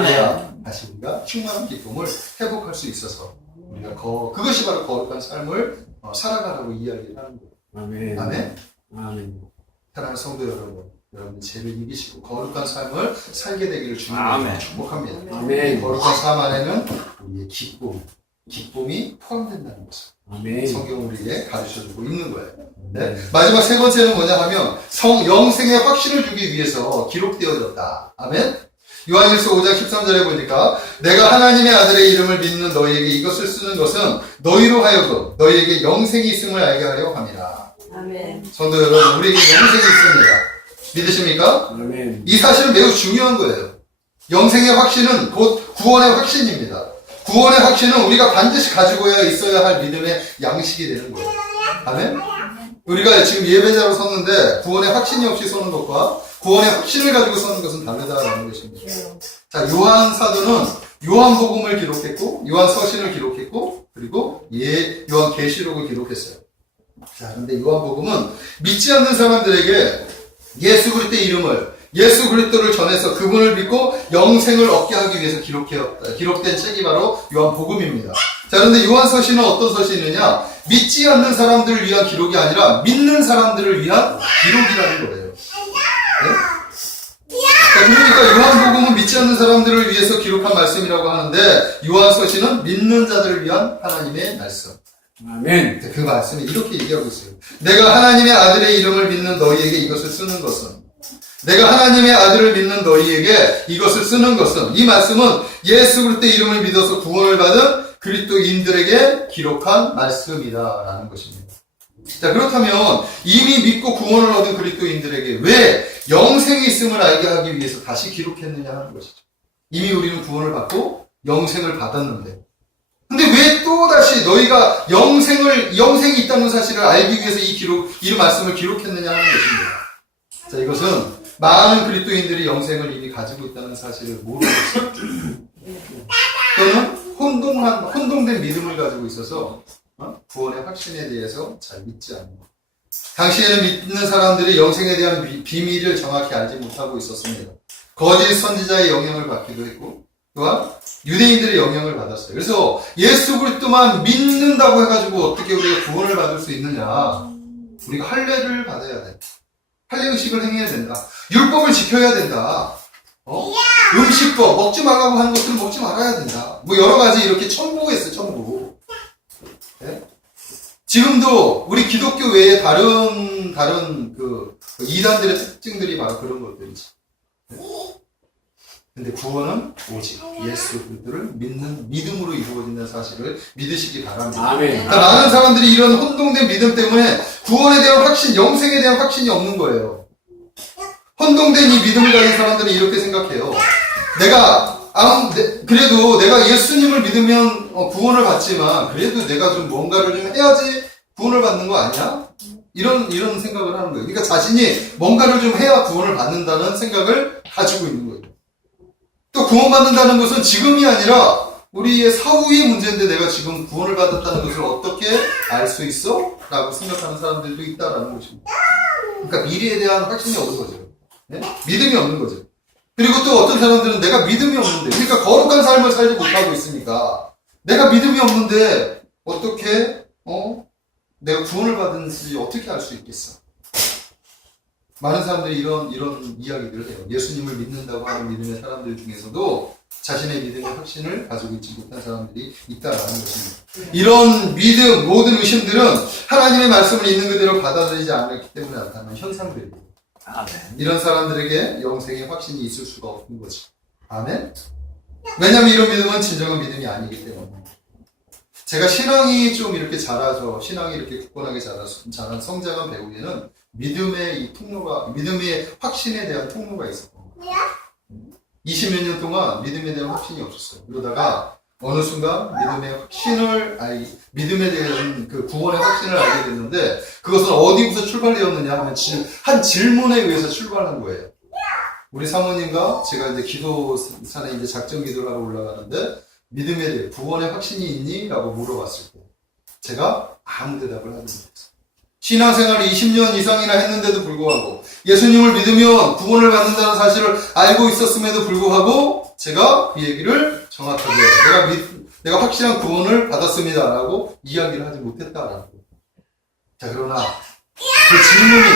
그래야 다시 우리가 충만한 기쁨을 회복할 수 있어서 우리가 그것이 바로 거룩한 삶을 살아가라고 이야기를 하는 거예요. 아멘. 아멘? 아멘. 사랑하는 성도 여러분 죄를 이기시고 거룩한 삶을 살게 되기를 주님으로 아멘. 축복합니다. 아멘. 거룩한 삶 안에는 우리의 기쁨이 포함된다는 것을 아멘. 성경은 우리에게 가르쳐주고 있는 거예요. 네? 마지막 세 번째는 뭐냐 하면 영생의 확신을 주기 위해서 기록되어졌다. 아멘? 요한일서 5장 13절에 보니까 내가 하나님의 아들의 이름을 믿는 너희에게 이것을 쓰는 것은 너희로 하여금 너희에게 영생이 있음을 알게 하려 함이라. 아멘. 성도 여러분, 우리에게 영생이 있습니다. 믿으십니까? 아멘. 이 사실은 매우 중요한 거예요. 영생의 확신은 곧 구원의 확신입니다. 구원의 확신은 우리가 반드시 가지고 있어야 할 믿음의 양식이 되는 거예요. 아멘? 우리가 지금 예배자로 섰는데 구원의 확신이 없이 서는 것과 구원의 확신을 가지고 서는 것은 다르다라는 것입니다. 자, 요한 사도는 요한복음을 기록했고 요한 서신을 기록했고 그리고 요한 계시록을 기록했어요. 자, 근데 요한복음은 믿지 않는 사람들에게 예수 그리스도의 이름을 예수 그리스도를 전해서 그분을 믿고 영생을 얻게 하기 위해서 기록된 책이 바로 요한복음입니다. 자, 그런데 요한서신은 어떤 서신이냐? 믿지 않는 사람들을 위한 기록이 아니라 믿는 사람들을 위한 기록이라는 거예요. 네? 자, 그러니까 요한복음은 믿지 않는 사람들을 위해서 기록한 말씀이라고 하는데 요한서신은 믿는 자들을 위한 하나님의 말씀. 아멘. 그 말씀이 이렇게 얘기하고 있어요. 내가 하나님의 아들의 이름을 믿는 너희에게 이것을 쓰는 것은 내가 하나님의 아들을 믿는 너희에게 이것을 쓰는 것은 이 말씀은 예수 그리스도의 이름을 믿어서 구원을 받은 그리스도인들에게 기록한 말씀이다라는 것입니다. 자, 그렇다면 이미 믿고 구원을 얻은 그리스도인들에게 왜 영생이 있음을 알게 하기 위해서 다시 기록했느냐 하는 것이죠. 이미 우리는 구원을 받고 영생을 받았는데 근데 왜 또다시 너희가 영생이 있다는 사실을 알기 위해서 이 말씀을 기록했느냐 하는 것입니다. 자, 이것은 많은 그리스도인들이 영생을 이미 가지고 있다는 사실을 모르고 있어요. 또는 혼동된 믿음을 가지고 있어서 구원의 확신에 대해서 잘 믿지 않는 것. 당시에는 믿는 사람들이 영생에 대한 비밀을 정확히 알지 못하고 있었습니다. 거짓 선지자의 영향을 받기도 했고 또한 유대인들의 영향을 받았어요. 그래서 예수 그리스도만 믿는다고 해가지고 어떻게 우리가 구원을 받을 수 있느냐? 우리가 할례를 받아야 돼. 할례 의식을 행해야 된다. 율법을 지켜야 된다. 음식법 먹지 말라고 하는 것들은 먹지 말아야 된다. 뭐 여러 가지 이렇게 첨부가 있어요. 첨부. 네? 지금도 우리 기독교 외에 다른 그 이단들의 특징들이 바로 그런 것들이지. 근데 구원은 오직 예수 그리스도를 믿는 믿음으로 이루어진다는 사실을 믿으시기 바랍니다. 아멘. 그러니까 많은 사람들이 이런 혼동된 믿음 때문에 구원에 대한 확신, 영생에 대한 확신이 없는 거예요. 혼동된 이 믿음을 가진 사람들은 이렇게 생각해요. 그래도 내가 예수님을 믿으면 구원을 받지만 그래도 내가 좀 뭔가를 좀 해야지 구원을 받는 거 아니야? 이런 생각을 하는 거예요. 그러니까 자신이 뭔가를 좀 해야 구원을 받는다는 생각을 가지고 있는 거예요. 또 구원받는다는 것은 지금이 아니라 우리의 사후의 문제인데 내가 지금 구원을 받았다는 것을 어떻게 알 수 있어? 라고 생각하는 사람들도 있다라는 것입니다. 그러니까 미래에 대한 확신이 없는 거죠. 네? 믿음이 없는 거죠. 그리고 또 어떤 사람들은 내가 믿음이 없는데, 그러니까 거룩한 삶을 살지 못하고 있으니까 내가 믿음이 없는데 어떻게 내가 구원을 받은지 어떻게 알 수 있겠어? 많은 사람들이 이런 이야기들을 해요. 예수님을 믿는다고 하는 믿음의 사람들 중에서도 자신의 믿음의 확신을 가지고 있지 못한 사람들이 있다라는 것입니다. 이런 믿음, 모든 의심들은 하나님의 말씀을 있는 그대로 받아들이지 않았기 때문에 나타나는 현상들이에요. 아멘. 이런 사람들에게 영생의 확신이 있을 수가 없는 거죠. 아멘? 왜냐하면 이런 믿음은 진정한 믿음이 아니기 때문에. 제가 신앙이 좀 이렇게 자라서, 신앙이 이렇게 굳건하게 자란 성장한 배우에는 믿음의 이 통로가, 믿음의 확신에 대한 통로가 있었던 거예요. 20몇 년 동안 믿음에 대한 확신이 없었어요. 그러다가 어느 순간 믿음에 대한 그 구원의 확신을 알게 됐는데, 그것은 어디부터 출발되었느냐 하면 한 질문에 의해서 출발한 거예요. 우리 사모님과 제가 이제 기도산에 이제 작정 기도를 하러 올라가는데, 믿음에 대해 구원의 확신이 있니? 라고 물어봤을 때 제가 아무 대답을 하지 못했어요. 신앙생활을 20년 이상이나 했는데도 불구하고 예수님을 믿으면 구원을 받는다는 사실을 알고 있었음에도 불구하고 제가 그 얘기를 정확하게 내가 확실한 구원을 받았습니다 라고 이야기를 하지 못했다라는 거예요. 자, 그러나 그 질문이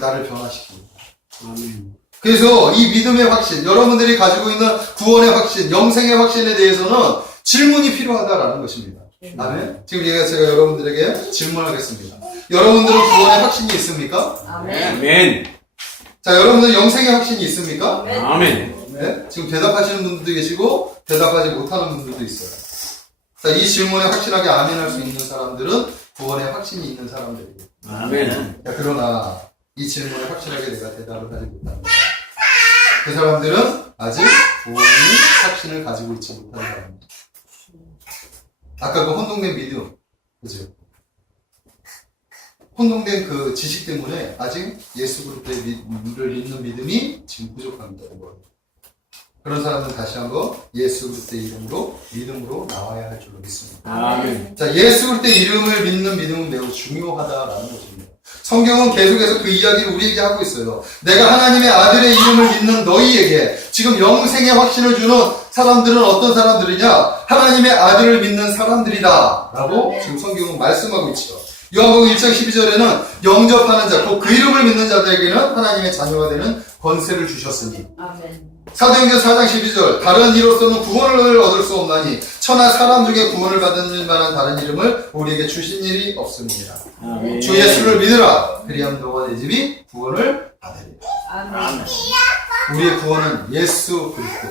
나를 변화시킵니다. 아멘. 그래서 이 믿음의 확신, 여러분들이 가지고 있는 구원의 확신, 영생의 확신에 대해서는 질문이 필요하다라는 것입니다. 아멘. 지금 제가 여러분들에게 질문하겠습니다. 여러분들은 구원의 확신이 있습니까? 아멘. 자, 여러분들은 영생의 확신이 있습니까? 아멘. 네? 지금 대답하시는 분들도 계시고 대답하지 못하는 분들도 있어요. 자, 이 질문에 확실하게 아멘할 수 있는 사람들은 구원의 확신이 있는 사람들이에요. 아멘. 자, 그러나 이 질문에 확실하게 내가 대답을 하지 못한다. 그 사람들은 아직 구원의 확신을 가지고 있지 못한 사람입니다. 아까 그 혼동된 믿음, 그죠? 혼동된 그 지식 때문에 아직 예수 그리스도를 믿는 믿음이 지금 부족합니다. 그런 사람은 다시 한번 예수 그리스도의 이름으로 믿음으로 나와야 할 줄로 믿습니다. 아멘. 자, 예수 그리스도의 이름을 믿는 믿음은 매우 중요하다라는 것입니다. 성경은 계속해서 그 이야기를 우리에게 하고 있어요. 내가 하나님의 아들의 이름을 믿는 너희에게 지금 영생의 확신을 주는 사람들은 어떤 사람들이냐? 하나님의 아들을 믿는 사람들이다 라고 지금 성경은 말씀하고 있죠. 요한복음 1장 12절에는 영접하는 자, 곧 그 이름을 믿는 자들에게는 하나님의 자녀가 되는 권세를 주셨으니. 아멘. 사도행전 4장 12절, 다른 이로서는 구원을 얻을 수 없나니 천하 사람 중에 구원을 받을 만한 다른 이름을 우리에게 주신 일이 없습니다. 아멘. 주 예수를 믿으라. 그리하면 너와 내 집이 구원을 받으리라. 아멘. 우리의 구원은 예수 그리스도,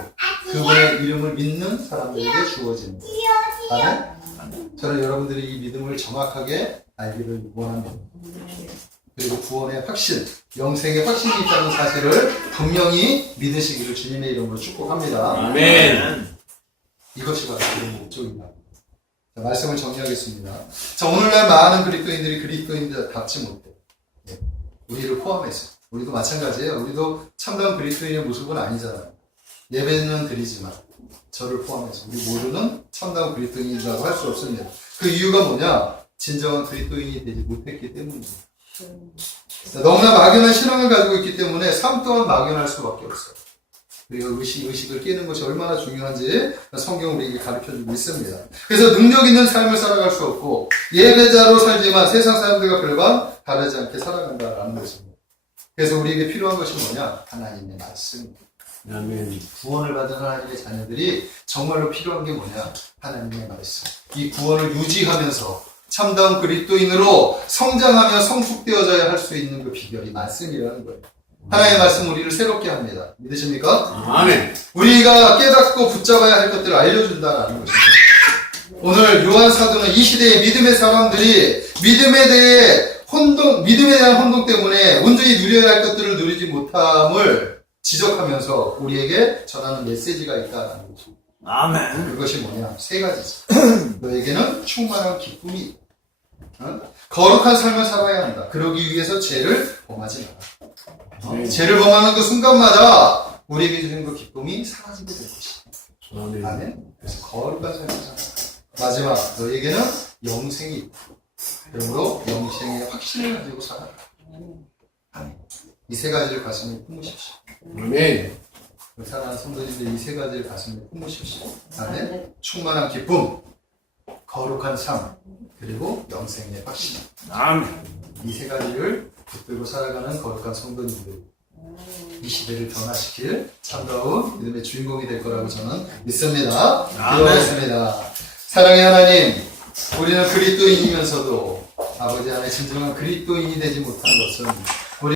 그분의 이름을 믿는 사람들에게 주어집니다. 아멘? 저는 여러분들이 이 믿음을 정확하게 알기를 원합니다. 그리고 구원의 확신, 영생의 확신이 있다는 사실을 분명히 믿으시기를 주님의 이름으로 축복합니다. 아멘. 이것이 바로 그의 목적입니다. 자, 말씀을 정리하겠습니다. 자, 오늘날 많은 그리스도인들이 그리스도인답지 못해. 네. 우리를 포함해서. 우리도 마찬가지예요. 우리도 참다운 그리스도인의 모습은 아니잖아요. 예배는 드리지만 저를 포함해서 우리 모두는 참다운 그리스도인이라고 할 수 없습니다. 그 이유가 뭐냐? 진정한 그리스도인이 되지 못했기 때문입니다. 너무나 막연한 신앙을 가지고 있기 때문에 삶 또한 막연할 수밖에 없어요. 그리고 의식을 깨는 것이 얼마나 중요한지 성경은 우리에게 가르쳐주고 있습니다. 그래서 능력 있는 삶을 살아갈 수 없고 예배자로 살지만 세상 사람들과 별반 다르지 않게 살아간다라는 것입니다. 그래서 우리에게 필요한 것이 뭐냐? 하나님의 말씀입니다. 아멘. 구원을 받은 하나님의 자녀들이 정말로 필요한 게 뭐냐? 하나님의 말씀. 이 구원을 유지하면서 참다운 그리스도인으로 성장하며 성숙되어져야 할 수 있는 그 비결이 말씀이라는 거예요. 하나님의 말씀 우리를 새롭게 합니다. 믿으십니까? 아멘. 우리가 깨닫고 붙잡아야 할 것들을 알려준다라는 것입니다. 오늘 요한 사도는 이 시대의 믿음의 사람들이 믿음에 대한 혼동 때문에 온전히 누려야 할 것들을 누리지 못함을 지적하면서 우리에게 전하는 메시지가 있다는 것입니다. 아멘. 그것이 뭐냐? 세 가지죠. 너에게는 충만한 기쁨이 있다. 거룩한 삶을 살아야 한다. 그러기 위해서 죄를 범하지 마라. 죄를 범하는 그 순간마다 우리에게 주는 그 기쁨이 사라지게 될 것이다. 아멘. 아멘. 그래서 거룩한 삶을 살아라. 마지막, 너에게는 영생이 있다. 그러므로 영생의 확신을 가지고 살아라. 아멘. 이 세 가지를 가슴에 품으십시오. 아멘. 사랑하는 성도님들, 이 세 가지를 가슴에 품으십시오. 아멘. 충만한 기쁨, 거룩한 삶, 그리고 영생의 확신. 아멘. 이 세 가지를 붙들고 살아가는 거룩한 성도님들, 이 시대를 변화시킬 참다운 믿음의 주인공이 될 거라고 저는 믿습니다. 기도하겠습니다. 사랑의 하나님, 우리는 그리스도인이면서도 아버지 안에 진정한 그리스도인이 되지 못한 것은